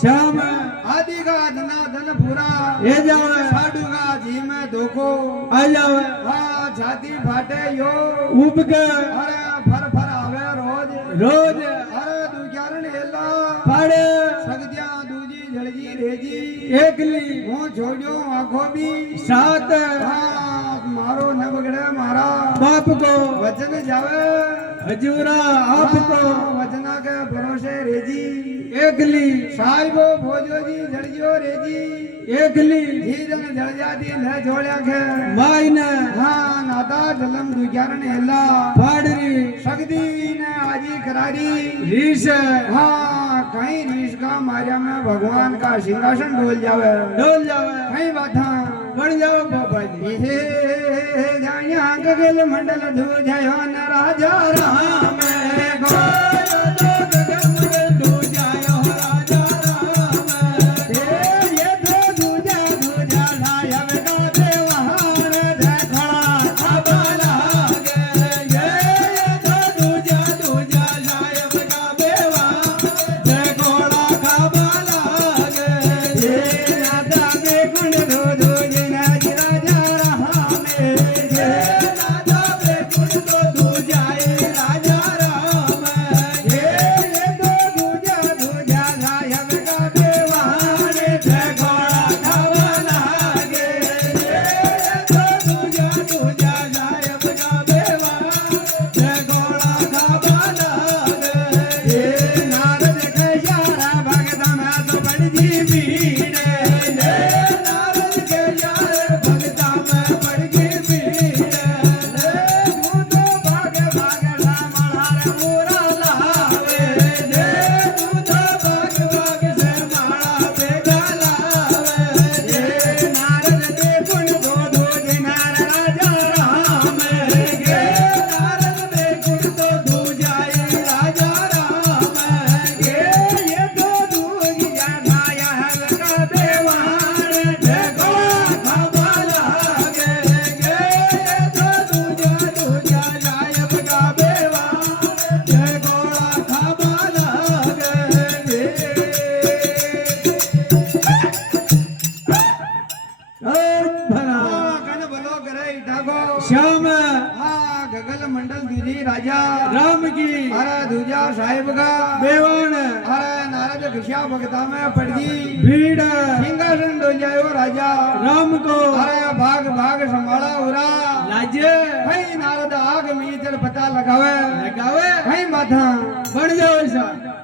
श्याम आदि का धना धन पूरा ए जावे साडू का जी में धोखो आ जावे हाँ छाती फाटे यो उब के अरे फर फर आवे रोज रोज अरे दुग्यारण एला पाड़े सगद्या दूजी जड़जी रेजी एकली હું જોડ્યો આંખો બી सात હા મારો ન બગડે મારા बाप को વચન જાવે हजूरा आपको વચના કે ભરોસે રેજી एकली સાહેબો ભોજોજી જડજો રેજી एकली જી જન જળજાતી ન જોડ્યા કે मायने હા નાતા જલમ દુગ્યારણ એલા पाड़री સગદી ને આજી करारी रीस हाँ कहीं रीस का मारिया में भगवान का सिंहासन डोल जावे डोल जावे कहीं बाधा बन जाओ बाबा जी हे जानिया गगल मंडल धो जायो न राजा राम गो गगल मंडल धो जायो राजा राम ये तो दूजा दूजा लायब का देवान देखड़ा खाबा लागे ये तो दूजा दूजा लायब का देवान देखड़ा खाबा लागे ये राजा में गुण धो धो जिना राजा राम ये राजा में गुण धो धो जाए राजा राम ये तो दूजा दूजा लायब का देवान देखड़ा खाबा लागे ये तो दूजा दूजा लायब का देवान देखड़ा खाबा लागे ये नारद के यारा भगत में तो बड़ी भीड़ ये नारद के यार भगत में बड़ी भीड़ तू तो भाग भाग राम हर पूरा लावे ये तू तो भाग भाग से माला पे गलावे ये नारद के गुण दो दो दिनार राजा राम ये नारद के गुण तो दो जाए राजा राम ये तो दूज जाया है का देवान देखो खाबा लागे ये तो दूजा दूजा लायब का देवान देखो खाबा लागे भला कन भलो करे ठाको श्याम हाँ गगल मंडल दूजी राजा राम की अरे दूजा साहिब का देवान अरे नारद घिसिया भगता में पड़गी भीड़ सिंहासन डोल जायो राजा राम को अरे भाग भाग संभाला उरा लाजे कहीं नारद आग मीचर पता लगावे लगावे कहीं माथा बन जाओ ऐसा